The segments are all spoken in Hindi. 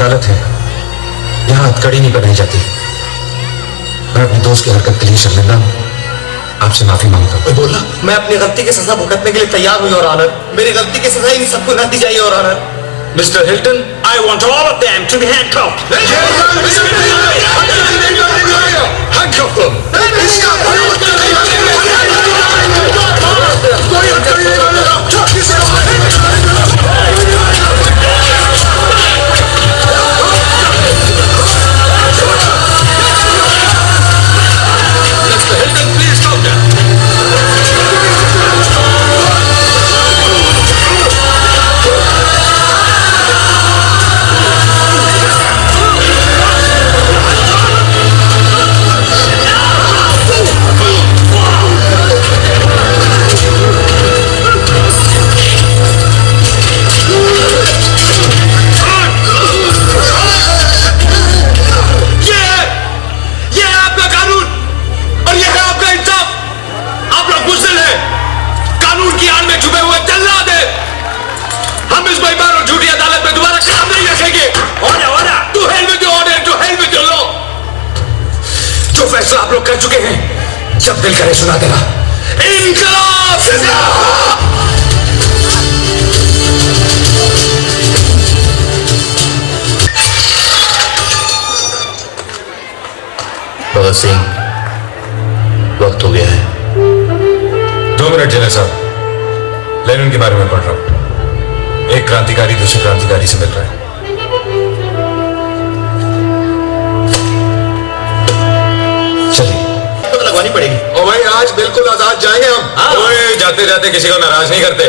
अदालत है, यहाँ हथकड़ी नहीं बनाई जाती। मैं अपने दोस्त की हरकत के लिए शर्मिंदा हूँ, आपसे माफी मांगता हूँ। बोला मैं अपनी गलती की सजा भुगतने के लिए तैयार हुई और ऑनर, मेरी गलती की सजा इन सबको न दी जाए और honour. Mister Hilton, I want all of them to be handcuffed. handcuff them. आप लोग कर चुके हैं, जब दिल करे सुना देना। इनकलाब जिंदाबाद। भगत सिंह, वक्त हो गया है। 2 मिनट जनरल साहब, लेनिन के बारे में पढ़ रहा हूं। एक क्रांतिकारी दूसरे क्रांतिकारी से मिल रहा है। लगवानी पड़ेगी। ओ भाई, आज बिल्कुल आजाद जाएंगे हम। ओए, जाते जाते किसी को नाराज नहीं करते।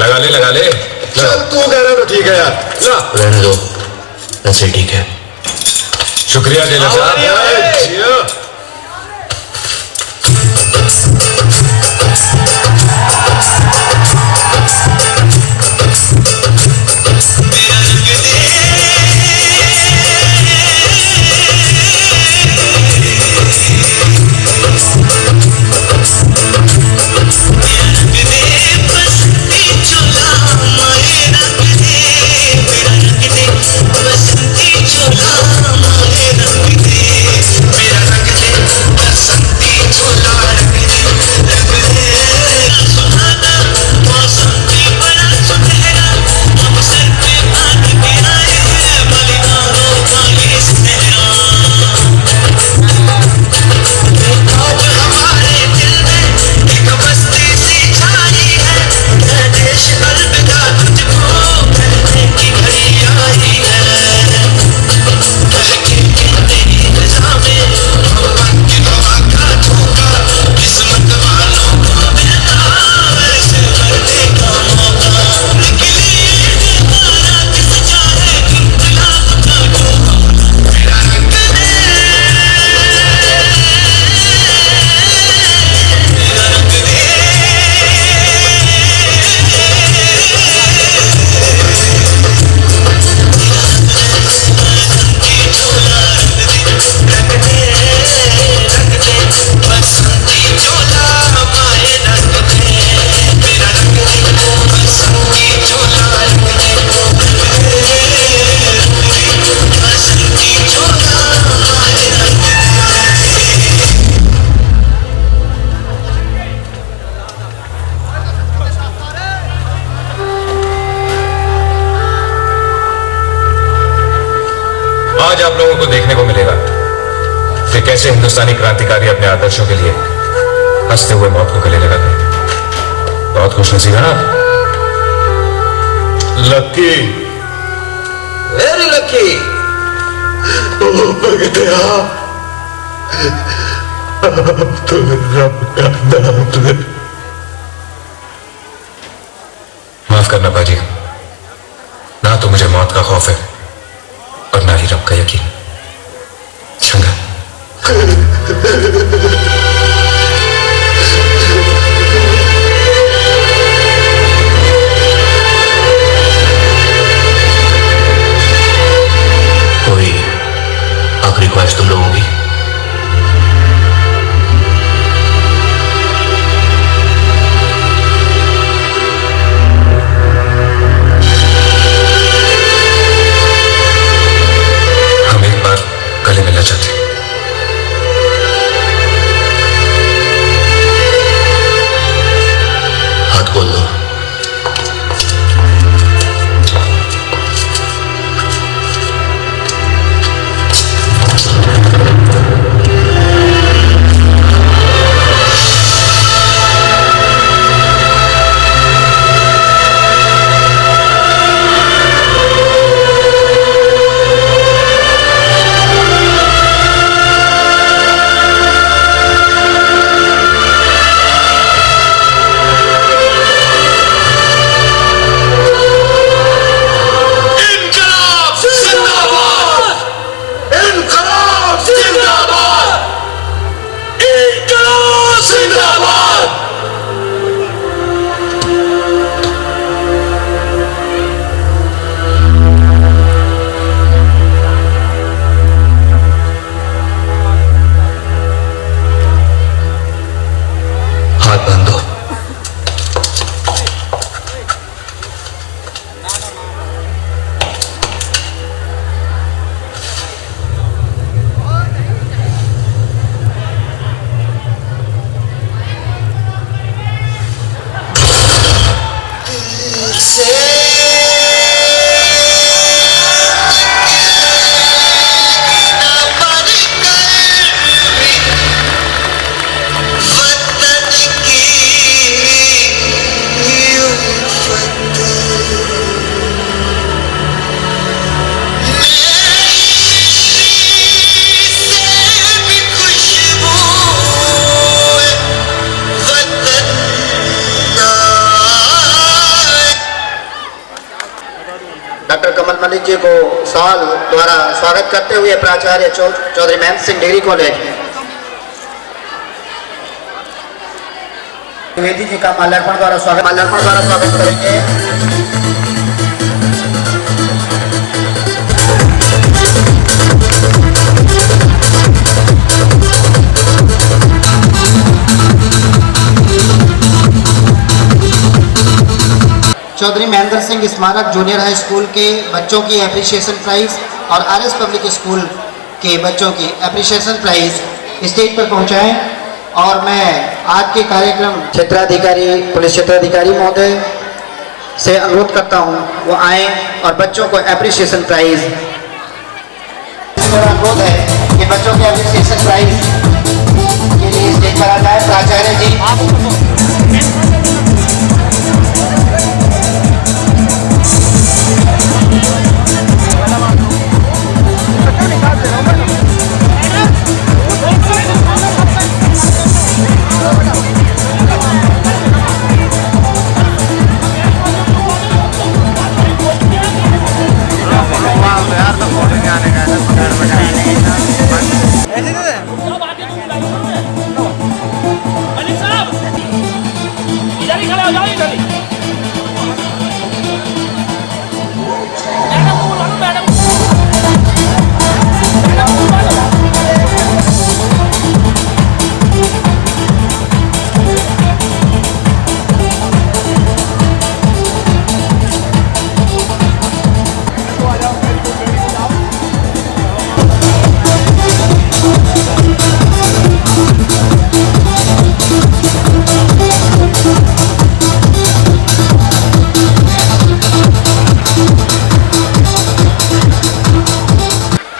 लगा ले लगा ले। चल, तू कह रहा तो ठीक है यार। ला, रहने दो, ऐसे ठीक है। शुक्रिया जेलर साहब। आज आप लोगों को देखने को मिलेगा कि कैसे हिंदुस्तानी क्रांतिकारी अपने आदर्शों के लिए हंसते हुए मौत को गले लगाते हैं। बहुत खुशनसीब है ना? Lucky, very lucky. तो रब का नाम ले। माफ करना बाजी, ना तो मुझे मौत का खौफ है और ना ही रब का यकीन। चंगा। कोई आखिरी ख्वाहिश तुम लोगों की? डॉक्टर कमल मलिक जी को सवाल द्वारा स्वागत करते हुए प्राचार्य चौधरी महेंद्र सिंह डिग्री कॉलेज द्विवेदी जी का माल्यार्पण द्वारा स्वागत करेंगे। चौधरी महेंद्र सिंह स्मारक जूनियर हाई स्कूल के बच्चों की एप्रिशिएशन प्राइज और आरएस पब्लिक स्कूल के बच्चों की एप्रिशिएशन प्राइज स्टेज पर पहुंचाएं और मैं आज के कार्यक्रम क्षेत्राधिकारी पुलिस क्षेत्राधिकारी महोदय से अनुरोध करता हूं वो आए और बच्चों को एप्रिशिएशन प्राइज मेरा अनुरोध है कि बच्चों के एप्रिशिएशन प्राइज के लिए स्टेज पर आ जाए। प्राचार्य जी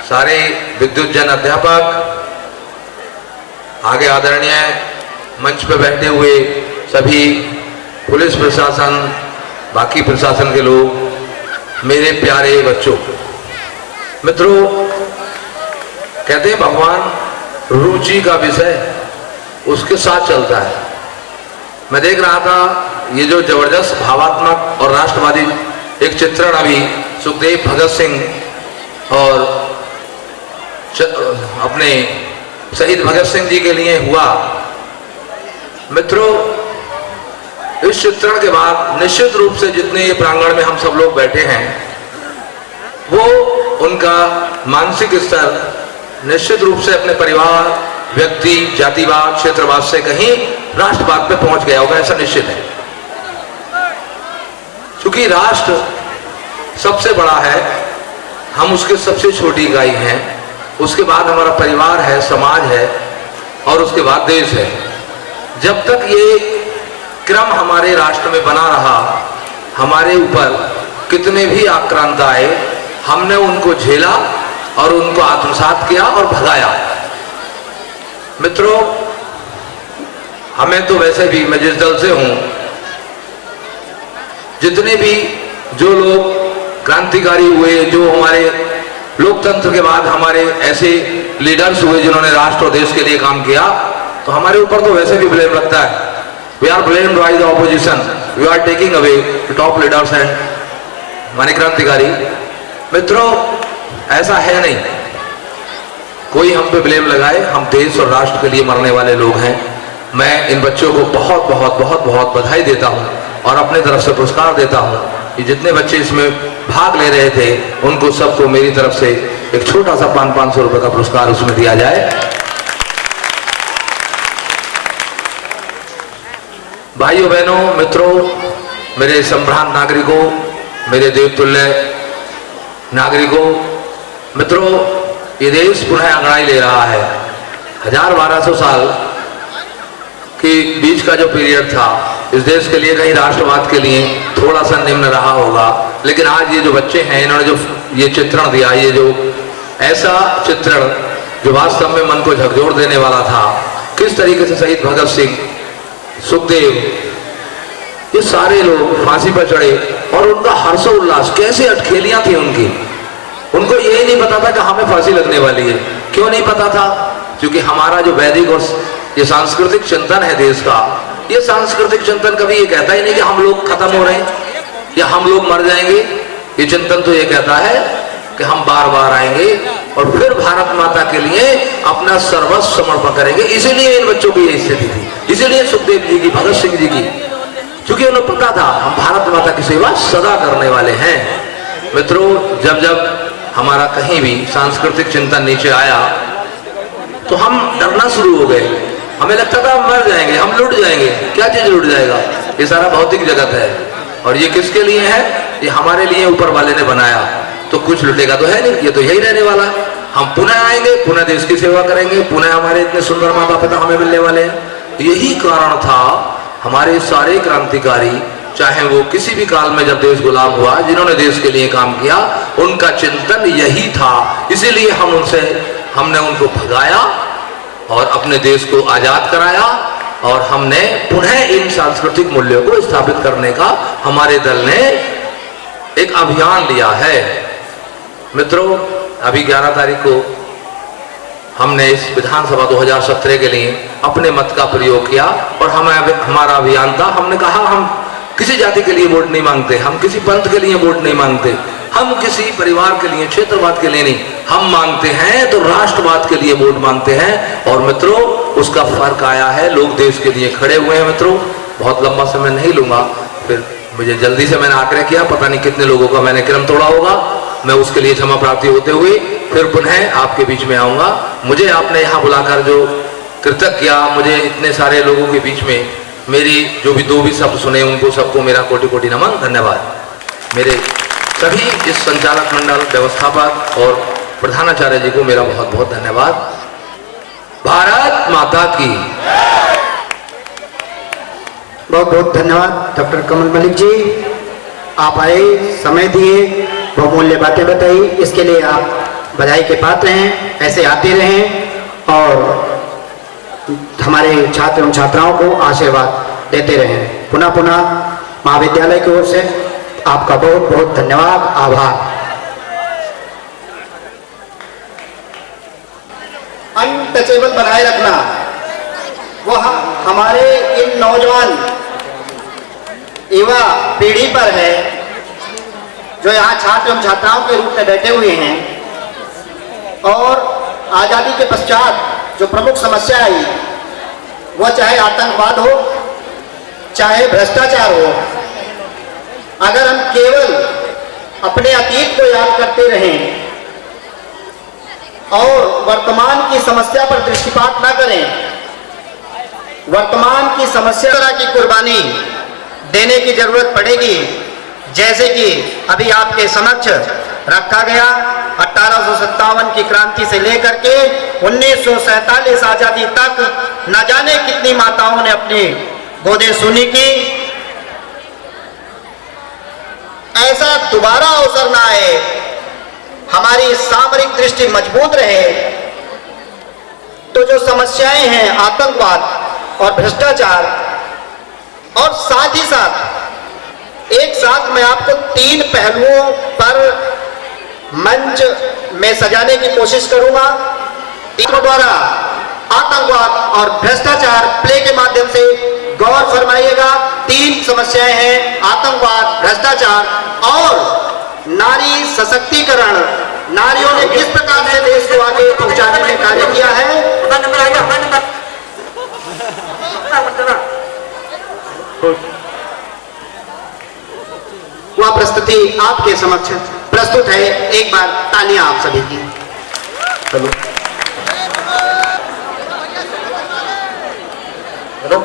सारे विद्युत जन अध्यापक, आगे आदरणीय मंच पर बैठे हुए सभी पुलिस प्रशासन, बाकी प्रशासन के लोग, मेरे प्यारे बच्चों, मित्रों, कहते हैं भगवान रुचि का विषय उसके साथ चलता है। मैं देख रहा था ये जो जबरदस्त भावात्मक और राष्ट्रवादी एक चित्रण अभी सुखदेव भगत सिंह और अपने शहीद भगत सिंह जी के लिए हुआ। मित्रों, इस चित्रण के बाद निश्चित रूप से जितने ये प्रांगण में हम सब लोग बैठे हैं वो उनका मानसिक स्तर निश्चित रूप से अपने परिवार, व्यक्ति, जातिवाद, क्षेत्रवाद से कहीं राष्ट्रवाद पे पहुंच गया होगा, ऐसा निश्चित है। क्योंकि राष्ट्र सबसे बड़ा है, हम उसके सबसे छोटी इकाई हैं, उसके बाद हमारा परिवार है, समाज है और उसके बाद देश है। जब तक ये क्रम हमारे राष्ट्र में बना रहा, हमारे ऊपर कितने भी आक्रांत आए, हमने उनको झेला और उनको आत्मसात किया और भगाया। मित्रों, हमें तो वैसे भी, मैं जिस दल से हूं, जितने भी जो लोग क्रांतिकारी हुए, जो हमारे लोकतंत्र के बाद हमारे ऐसे लीडर्स हुए जिन्होंने राष्ट्र और देश के लिए काम किया, तो हमारे ऊपर तो वैसे भी ब्लेम लगता है। We are blamed by the opposition, we are taking away the top leaders and माने क्रांतिकारी। मित्रों, ऐसा है नहीं, कोई हम पे ब्लेम लगाए, हम देश और राष्ट्र के लिए मरने वाले लोग हैं। मैं इन बच्चों को बहुत बहुत बहुत बहुत बधाई देता हूं और अपने तरफ से पुरस्कार देता हूं कि जितने बच्चे इसमें भाग ले रहे थे उनको सबको मेरी तरफ से एक छोटा सा 500 रुपए का पुरस्कार उसमें दिया जाए। भाइयों बहनों, मित्रों, मेरे संभ्रांत नागरिकों, मेरे देवतुल्य नागरिकों, मित्रों, ये देश पुनः अंगड़ाई ले रहा है। 1200 साल के बीच का जो पीरियड था इस देश के लिए कहीं राष्ट्रवाद के लिए थोड़ा सा निम्न रहा होगा, लेकिन आज ये जो बच्चे हैं, इन्होंने जो ये चित्रण दिया, ये जो ऐसा चित्रण जो वास्तव में मन को झकझोर देने वाला था, किस तरीके से शहीद भगत सिंह, सुखदेव, ये सारे लोग फांसी पर चढ़े और उनका हर्षोल्लास, कैसे अटखेलियां थी उनकी। उनको यही नहीं पता था कि हमें फांसी लगने वाली है। क्यों नहीं पता था? क्योंकि हमारा जो वैदिक और ये सांस्कृतिक चिंतन है देश का, ये सांस्कृतिक चिंतन कभी ये कहता ही नहीं कि हम लोग खत्म हो रहे हैं या हम लोग मर जाएंगे। ये चिंतन तो ये कहता है कि हम बार बार आएंगे और फिर भारत माता के लिए अपना सर्वस्व समर्पण करेंगे। इसीलिए इन बच्चों की ये स्थिति थी, इसीलिए सुखदेव जी की, भगत सिंह जी की, क्योंकि उन्हें पता था हम भारत माता की सेवा सदा करने वाले हैं। मित्रों, जब जब हमारा कहीं भी सांस्कृतिक चिंतन नीचे आया तो हम डरना शुरू हो गए। हमें लगता था हम मर जाएंगे, हम लुट जाएंगे। क्या चीज लुट जाएगा? ये सारा भौतिक जगत है, और ये किसके लिए है? ये हमारे लिए ऊपर वाले ने बनाया, तो कुछ लुटेगा तो है नहीं, ये तो यही रहने वाला है। हम पुनः आएंगे, पुनः देश की सेवा करेंगे, पुनः हमारे इतने सुंदर माता पिता हमें मिलने वाले हैं। यही कारण था हमारे सारे क्रांतिकारी, चाहे वो किसी भी काल में जब देश गुलाम हुआ, जिन्होंने देश के लिए काम किया, उनका चिंतन यही था। इसीलिए हमने उनको भगाया और अपने देश को आजाद कराया, और हमने पुनः इन सांस्कृतिक मूल्यों को स्थापित करने का हमारे दल ने एक अभियान लिया है। मित्रों, अभी 11 तारीख को हमने इस विधानसभा 2017 के लिए अपने मत का प्रयोग किया, और हमारा अभियान था, हमने कहा हम किसी जाति के लिए वोट नहीं मांगते, हम किसी पंथ के लिए वोट नहीं मांगते, हम किसी परिवार के लिए, क्षेत्रवाद के लिए नहीं, हम मांगते हैं तो राष्ट्रवाद के लिए वोट मांगते हैं। और मित्रों, उसका फर्क आया है, लोग देश के लिए खड़े हुए हैं। मित्रों, बहुत लंबा समय नहीं लूंगा, फिर मुझे जल्दी से मैंने आग्रह किया, पता नहीं कितने लोगों का मैंने क्रम तोड़ा होगा, मैं उसके लिए क्षमा प्राप्ति होते हुए फिर पुनः आपके बीच में आऊंगा। मुझे आपने यहाँ बुलाकर जो कृतज्ञ किया, मुझे इतने सारे लोगों के बीच में मेरी जो भी दो भी शब्द सुने, उनको सबको मेरा कोटि कोटि नमन, धन्यवाद। मेरे सभी इस संचालक मंडल, व्यवस्थापक और प्रधानाचार्य जी को मेरा बहुत बहुत धन्यवाद। भारत माता की बहुत बहुत धन्यवाद डॉक्टर कमल मलिक जी। आप आए, समय दिए, बहुमूल्य बातें बताई, इसके लिए आप बधाई के पात्र हैं। ऐसे आते रहें और हमारे छात्र एवं छात्राओं को आशीर्वाद देते रहें। पुनः पुनः महाविद्यालय की ओर से आपका बहुत बहुत धन्यवाद, आभार। अनटचेबल बनाए रखना वह हमारे इन नौजवान युवा पीढ़ी पर है, जो यहाँ छात्र एवं छात्राओं के रूप में बैठे हुए हैं। और आज़ादी के पश्चात जो प्रमुख समस्या आई, वह चाहे आतंकवाद हो, चाहे भ्रष्टाचार हो, अगर हम केवल अपने अतीत को याद करते रहें और वर्तमान की समस्या पर दृष्टिपात न करें, वर्तमान की समस्या तरह की कुर्बानी देने की जरूरत पड़ेगी। जैसे कि अभी आपके समक्ष रखा गया, 1857 की क्रांति से लेकर के 1947 आजादी तक न जाने कितनी माताओं ने अपनी गोदें सूनी की। ऐसा दोबारा अवसर न आए, हमारी सामरिक दृष्टि मजबूत रहे, तो जो समस्याएं हैं आतंकवाद और भ्रष्टाचार, और साथ ही साथ एक साथ मैं आपको 3 पहलुओं पर मंच में सजाने की कोशिश करूंगा। तीनों द्वारा आतंकवाद और भ्रष्टाचार प्ले के माध्यम से गौर फरमाइएगा। 3 समस्याएं हैं, आतंकवाद, भ्रष्टाचार और नारी सशक्तिकरण। नारियों ने किस प्रकार से देश को आगे पहुंचाने में कार्य किया है, वह प्रस्तुति आपके समक्ष प्रस्तुत है। एक बार तालियां आप सभी की। चलो